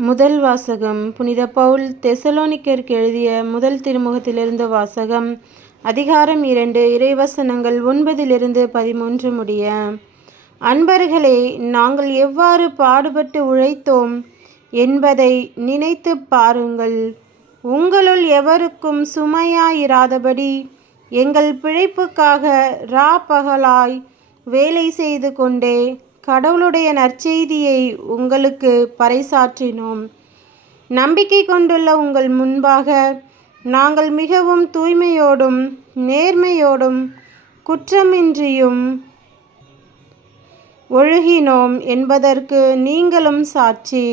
முதல் வாசகம். புனித பவுல் தெசலோனிக்கருக்கு எழுதிய முதல் திருமுகத்திலிருந்து வாசகம். அதிகாரம் இரண்டு இறைவசனங்கள் ஒன்பதிலிருந்து பதிமூன்று முடிய. அன்பர்களே நாங்கள் எவ்வாறு பாடுபட்டு உழைத்தோம் என்பதை நினைத்து பாருங்கள். உங்களுள் எவருக்கும் சுமையாயிராதபடி எங்கள் பிழைப்புக்காக ரா பகலாய் வேலை செய்து கொண்டே கடவுளுடைய நற்செய்தியை உங்களுக்கு பறைசாற்றினோம். நம்பிக்கை கொண்டுள்ள உங்கள் முன்பாக நாங்கள் மிகவும் தூய்மையோடும் நேர்மையோடும் குற்றமின்றியும் ஒழுகினோம் என்பதற்கு நீங்களும் சாட்சி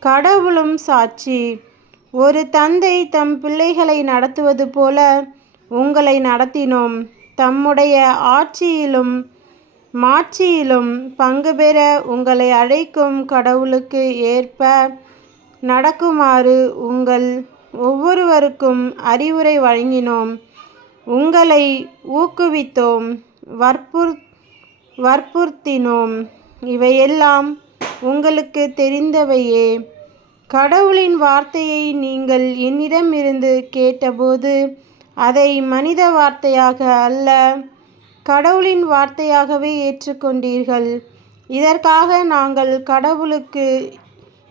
கடவுளும் சாட்சி. ஒரு தந்தை தம் பிள்ளைகளை நடத்துவது போல உங்களை நடத்தினோம். தம்முடைய ஆட்சியிலும் மாட்சியிலும் பங்கு பெற உங்களை அழைக்கும் கடவுளுக்கு ஏற்ப நடக்குமாறு உங்கள் ஒவ்வொருவருக்கும் அறிவுரை வழங்கினோம். உங்களை ஊக்குவித்தோம் வற்புறு வற்புறுத்தினோம். இவையெல்லாம் உங்களுக்கு தெரிந்தவையே. கடவுளின் வார்த்தையை நீங்கள் என்னிடமிருந்து கேட்டபோது அதை மனித வார்த்தையாக அல்ல கடவுளின் வார்த்தையாகவே ஏற்றுக்கொண்டீர்கள். இதற்காக நாங்கள் கடவுளுக்கு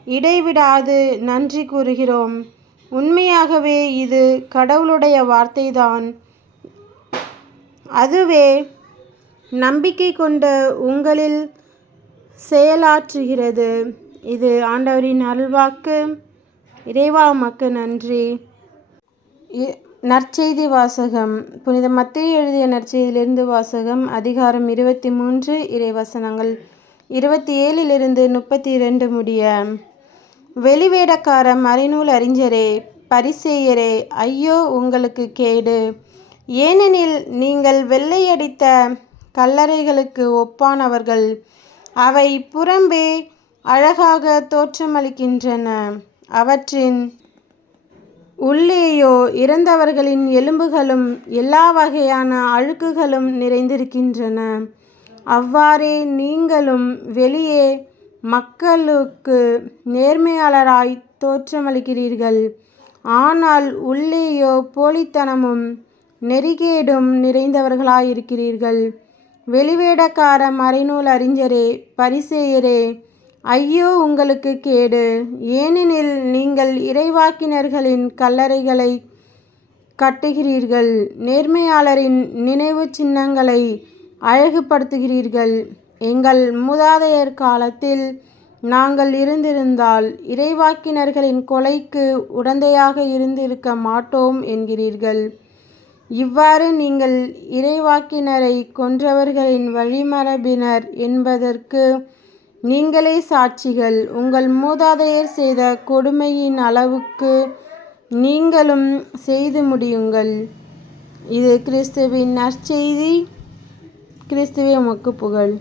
இடைவிடாது நன்றி கூறுகிறோம். உண்மையாகவே இது கடவுளுடைய வார்த்தைதான். அதுவே நம்பிக்கை கொண்ட உங்களில் செயலாற்றுகிறது. இது ஆண்டவரின் அருள்வாக்கு. இறைவா மக்கு நன்றி. நற்செய்தி வாசகம். புனித மத்திய எழுதிய நற்செய்தியிலிருந்து வாசகம் அதிகாரம் இருபத்தி மூன்று இறைவசனங்கள். இருபத்தி ஏழிலிருந்து முப்பத்தி இரண்டு முடிய. வெளிவேடக்கார மறைநூல் அறிஞரே பரிசேயரே ஐயோ உங்களுக்கு கேடு. ஏனெனில் நீங்கள் வெள்ளையடித்த கல்லறைகளுக்கு ஒப்பானவர்கள். அவை புறம்பே அழகாக தோற்றமளிக்கின்றன. அவற்றின் உள்ளேயோ இறந்தவர்களின் எலும்புகளும் எல்லா வகையான அழுக்குகளும் நிறைந்திருக்கின்றன. அவ்வாறே நீங்களும் வெளியே மக்களுக்கு நேர்மையாளராய் தோற்றமளிக்கிறீர்கள். ஆனால் உள்ளேயோ போலித்தனமும் நெறிகேடும் நிறைந்தவர்களாயிருக்கிறீர்கள். வெளிவேடக்கார மறைநூல் அறிஞரே பரிசேயரே ஐயோ உங்களுக்கு கேடு. ஏனெனில் நீங்கள் இறைவாக்கினர்களின் கல்லறைகளை கட்டுகிறீர்கள் நேர்மையாளரின் நினைவு சின்னங்களை அழகுபடுத்துகிறீர்கள். எங்கள் மூதாதையர் காலத்தில் நாங்கள் இருந்திருந்தால் இறைவாக்கினர்களின் கொலைக்கு உடந்தையாக இருந்திருக்க மாட்டோம் என்கிறீர்கள். இவ்வாறு நீங்கள் இறைவாக்கினரை கொன்றவர்களின் வழிமரபினர் என்பதற்கு நீங்களே சாட்சிகள். உங்கள் மூதாதையர் செய்த கொடுமையின் அளவுக்கு நீங்களும் செய்து முடியுங்கள். இது கிறிஸ்துவின் நற்செய்தி. கிறிஸ்துவே உமக்கு புகழ்.